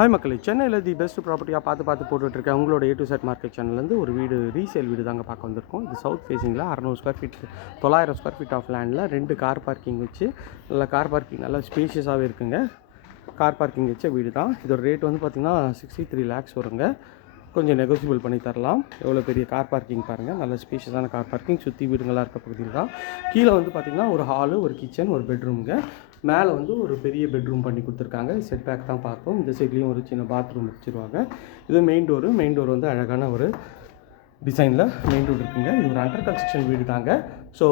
Hi மக்களே. சென்னையில் the best ப்ராப்பர்ட்டியாக பார்த்து பார்த்து போட்டுட்ருக்கேன் உங்களோட ஏ டு செட் மார்க்கெட் சேனல்லேருந்து ஒரு வீடு ரீசேல் வீடு தாங்க பார்க்க வந்திருக்கோம். இது சவுத் ஃபேஸிங்கில் அறநூறு ஸ்கொயர் ஃபீட் தொள்ளாயிரம் ஸ்கொயர் ஃபீட் ஆஃப் லேண்டில் ரெண்டு கார் பார்க்கிங் வச்சு நல்லா கார் பார்க்கிங் நல்லா ஸ்பேஷியஸாகவே இருக்குங்க. கார் பார்க்கிங் வச்ச வீடு தான் இதோட ரேட் வந்து பார்த்திங்கன்னா சிக்ஸ்டி த்ரீ லேக்ஸ் வருங்க. கொஞ்சம் நெகோசியபிள் பண்ணி தரலாம். எவ்வளோ பெரிய கார் பார்க்கிங் பாருங்கள் நல்ல ஸ்பேஷியஸான கார் பார்க்கிங் சுற்றி வீடுங்களாக இருக்க பகுதியில் தான். கீழே வந்து பார்த்திங்கன்னா ஒரு ஹாலு ஒரு கிச்சன் ஒரு பெட்ரூமுங்க மேலே வந்து ஒரு பெரிய பெட்ரூம் பண்ணி கொடுத்துருக்காங்க. செட் பேக் தான் பார்ப்போம் இந்த சைட்லேயும் ஒரு சின்ன பாத்ரூம் வச்சுருவாங்க. இது மெயின் டோரு மெயின் டோர் வந்து அழகான ஒரு டிசைனில் மெயின் ரோடு இருக்குங்க. இது ஒரு அண்டர் கன்ஸ்ட்ரக்ஷன் வீடு தாங்க. ஸோ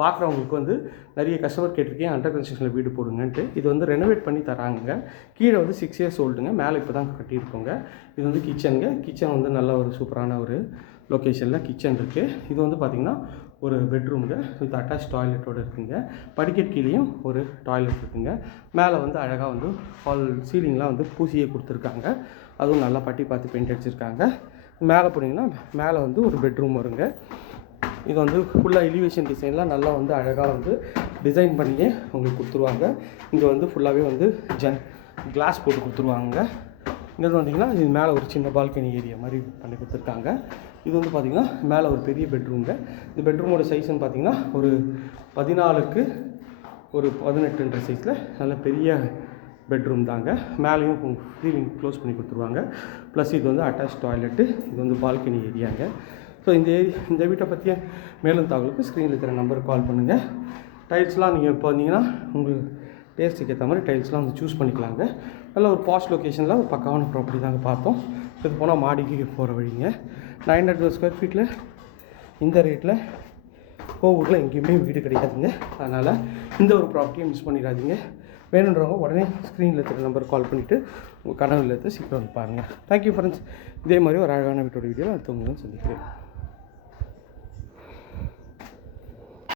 பார்க்குறவங்களுக்கு வந்து நிறைய கஸ்டமர் கேட்டிருக்கேன் அண்டர் கன்ஸ்ட்ரக்ஷனில் வீடு போடுங்கன்ட்டு. இது வந்து ரெனோவேட் பண்ணி தராங்க கீழே வந்து சிக்ஸ் இயர்ஸ் ஓல்டுங்க மேலே இப்போ தான் கட்டியிருக்கோங்க. இது வந்து கிச்சனுங்க கிச்சன் வந்து நல்ல ஒரு சூப்பரான ஒரு லொக்கேஷனில் கிச்சன் இருக்குது இது வந்து பார்த்திங்கன்னா ஒரு பெட்ரூமுங்க வித் அட்டாச் டாய்லெட்டோடு இருக்குங்க. படிக்கட் கீழேயும் ஒரு டாய்லெட் இருக்குங்க. மேலே வந்து அழகாக வந்து ஹால் சீலிங்லாம் வந்து பூசியே கொடுத்துருக்காங்க. அதுவும் நல்லா பட்டி பார்த்து பெயிண்ட் அடிச்சிருக்காங்க. மேலே போனீங்கன்னா மேலே வந்து ஒரு பெட்ரூம் வருங்க. இது வந்து ஃபுல்லாக எலிவேஷன் டிசைன்லாம் நல்லா வந்து அழகாக வந்து டிசைன் பண்ணி உங்களுக்கு கொடுத்துருவாங்க. இங்கே வந்து ஃபுல்லாகவே வந்து ஜன் கிளாஸ் போட்டு கொடுத்துருவாங்க. இங்கே வந்தீங்கன்னா இது மேலே ஒரு சின்ன பால்கனி ஏரியா மாதிரி பண்ணி கொடுத்துருக்காங்க. இது வந்து பார்த்திங்கன்னா மேலே ஒரு பெரிய பெட்ரூம்ங்க இந்த பெட்ரூமோட சைஸ்ன்னு பார்த்தீங்கன்னா ஒரு பதினாலுக்கு ஒரு பதினெட்டுன்ற சைஸில் நல்ல பெரிய பெட்ரூம் தாங்க. மேலேயும் சீலிங் க்ளோஸ் பண்ணி கொடுத்துருவாங்க. ப்ளஸ் இது வந்து அட்டாச் டாய்லெட்டு இது வந்து பால்கனி ஏரியாங்க ஸோ இந்த ஏரி இந்த வீட்டை பற்றிய மேலும் தகவலுக்கு ஸ்க்ரீனில் இருக்கிற நம்பருக்கு கால் பண்ணுங்கள் டைல்ஸ்லாம் நீங்கள் இப்போ வந்தீங்கன்னா உங்களுக்கு டேஸ்ட்டுக்கு ஏற்ற மாதிரி டைல்ஸ்லாம் வந்து சூஸ் பண்ணிக்கலாங்க. நல்ல ஒரு பாஸ்ட் லொக்கேஷனில் ஒரு பக்காவான ப்ராப்பர்ட்டி தாங்க பார்த்தோம். இது போனால் மாடிக்கு போகிற வழிங்க. நைன் ஹண்ட்ரட் ஸ்கொயர் ஃபீட்டில் இந்த ரேட்டில் கோவூரில் எங்கேயுமே வீடு கிடையாதுங்க. அதனால் இந்த ஒரு ப்ராப்பர்ட்டியை மிஸ் பண்ணிடாதீங்க. வேணுன்றவங்க உடனே ஸ்க்ரீனில் இருக்கிற நம்பர் கால் பண்ணிவிட்டு உங்கள் கனவில் எடுத்து சீக்கிரம் வந்து பாருங்கள் தேங்க்யூ ஃப்ரெண்ட்ஸ் இதே மாதிரி ஒரு அழகான வீட்டோட வீடியோ அடுத்தவங்களும் சந்திக்கிறேன்.